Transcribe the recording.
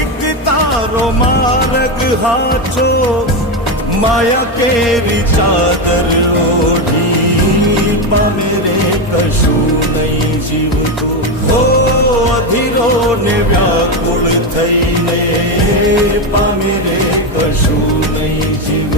એક તારો માર્ગ હાચો, માયા કેરી ચાદર ઓઢી, પામે રે કશું નહીં જીવતો, હો અધીરો ને વ્યાકુળ થઈને, પામે રે કશું નહીં જીવ